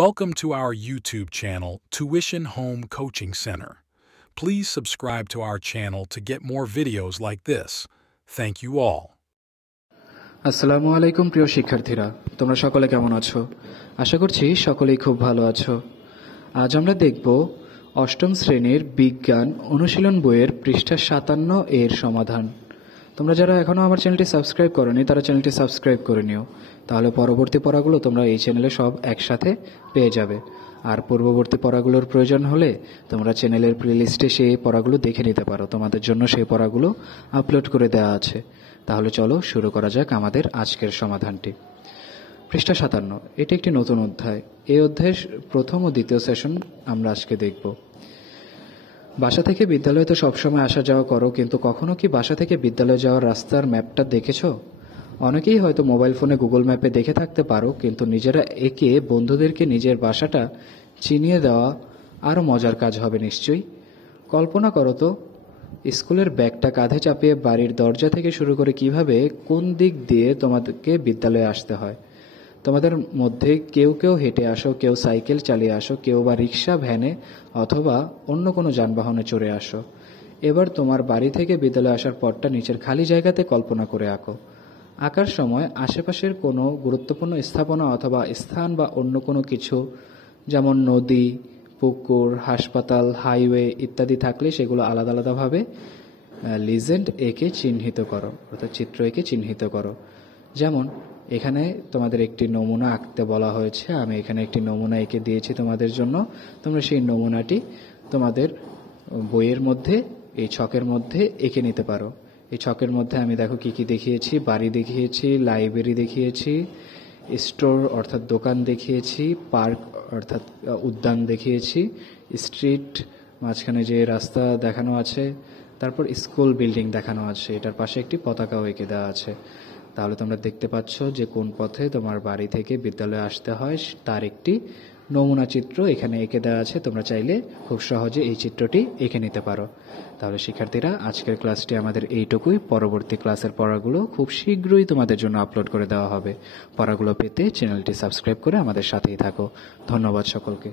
Welcome to our YouTube channel, Tuition Home Coaching Center. Please subscribe to our channel to get more videos like this. Thank you all. আসসালামু আলাইকুম প্রিয় শিক্ষার্থীরা, তোমরা সকলে কেমন আছো? আশা করছি সকলেই খুব ভালো আছো। আজ আমরা দেখব অষ্টম শ্রেণীর বিজ্ঞান অনুশীলন বইয়ের পৃষ্ঠা 57 এর সমাধান। তোমরা যারা এখনো আমার চ্যানেলটি সাবস্ক্রাইব করোনি তারা চ্যানেলটি সাবস্ক্রাইব করে নিও, তাহলে পরবর্তী পড়াগুলো তোমরা এই চ্যানেলে সব একসাথে পেয়ে যাবে। আর পূর্ববর্তী পড়াগুলোর প্রয়োজন হলে তোমরা চ্যানেলের প্লেলিস্টে সেই পড়াগুলো দেখে নিতে পারো, তোমাদের জন্য সেই পড়াগুলো আপলোড করে দেওয়া আছে। তাহলে চলো শুরু করা যাক আমাদের আজকের সমাধানটি। পৃষ্ঠা 57, এটি একটি নতুন অধ্যায়। এই অধ্যায়ের প্রথম ও দ্বিতীয় সেশন আমরা আজকে দেখব। বাসা থেকে বিদ্যালয়ে তো সবসময় আসা যাওয়া করো, কিন্তু কখনো কি বাসা থেকে বিদ্যালয়ে যাওয়ার রাস্তার ম্যাপটা দেখেছো? অনেকেই হয়তো মোবাইল ফোনে গুগল ম্যাপে দেখে থাকতে পারো, কিন্তু নিজেরা এঁকে বন্ধুদেরকে নিজের বাসাটা চিনিয়ে দেওয়া আরও মজার কাজ হবে নিশ্চয়ই। কল্পনা করো তো, স্কুলের ব্যাগটা কাঁধে চাপিয়ে বাড়ির দরজা থেকে শুরু করে কিভাবে কোন দিক দিয়ে তোমাদেরকে বিদ্যালয়ে আসতে হয়। তোমাদের মধ্যে কেউ কেউ হেঁটে আসো, কেউ সাইকেল চালিয়ে আসো, কেউ বা রিক্সা, ভ্যানে অথবা অন্য কোনো যানবাহনে চড়ে আসো। এবার তোমার বাড়ি থেকে বিদ্যালয়ে আসার পথটা নিচের খালি জায়গাতে কল্পনা করে আঁকো। আঁকার সময় আশেপাশের কোনো গুরুত্বপূর্ণ স্থাপনা অথবা স্থান বা অন্য কোনো কিছু, যেমন নদী, পুকুর, হাসপাতাল, হাইওয়ে ইত্যাদি থাকলে সেগুলো আলাদা আলাদাভাবে লিজেন্ড এঁকে চিহ্নিত করো, অর্থাৎ চিত্র এঁকে চিহ্নিত করো। যেমন এখানে তোমাদের একটি নমুনা আঁকতে বলা হয়েছে, আমি এখানে একটি নমুনা এঁকে দিয়েছি তোমাদের জন্য। তোমরা সেই নমুনাটি তোমাদের বইয়ের মধ্যে এই ছকের মধ্যে এঁকে নিতে পারো। এই ছকের মধ্যে আমি দেখো কি কি দেখিয়েছি, বাড়ি দেখিয়েছি, লাইব্রেরি দেখিয়েছি, স্টোর অর্থাৎ দোকান দেখিয়েছি, পার্ক অর্থাৎ উদ্যান দেখিয়েছি, স্ট্রিট মাঝখানে যে রাস্তা দেখানো আছে, তারপর স্কুল বিল্ডিং দেখানো আছে, এটার পাশে একটি পতাকাও এঁকে দেওয়া আছে। তাহলে তোমরা দেখতে পাচ্ছ যে কোন পথে তোমার বাড়ি থেকে বিদ্যালয়ে আসতে হয় তার একটি নমুনা চিত্র এখানে এঁকে দেওয়া আছে। তোমরা চাইলে খুব সহজে এই চিত্রটি এঁকে নিতে পারো। তাহলে শিক্ষার্থীরা, আজকের ক্লাসটি আমাদের এইটুকুই। পরবর্তী ক্লাসের পড়াগুলো খুব শীঘ্রই তোমাদের জন্য আপলোড করে দেওয়া হবে। পড়াগুলো পেতে চ্যানেলটি সাবস্ক্রাইব করে আমাদের সাথেই থাকো। ধন্যবাদ সকলকে।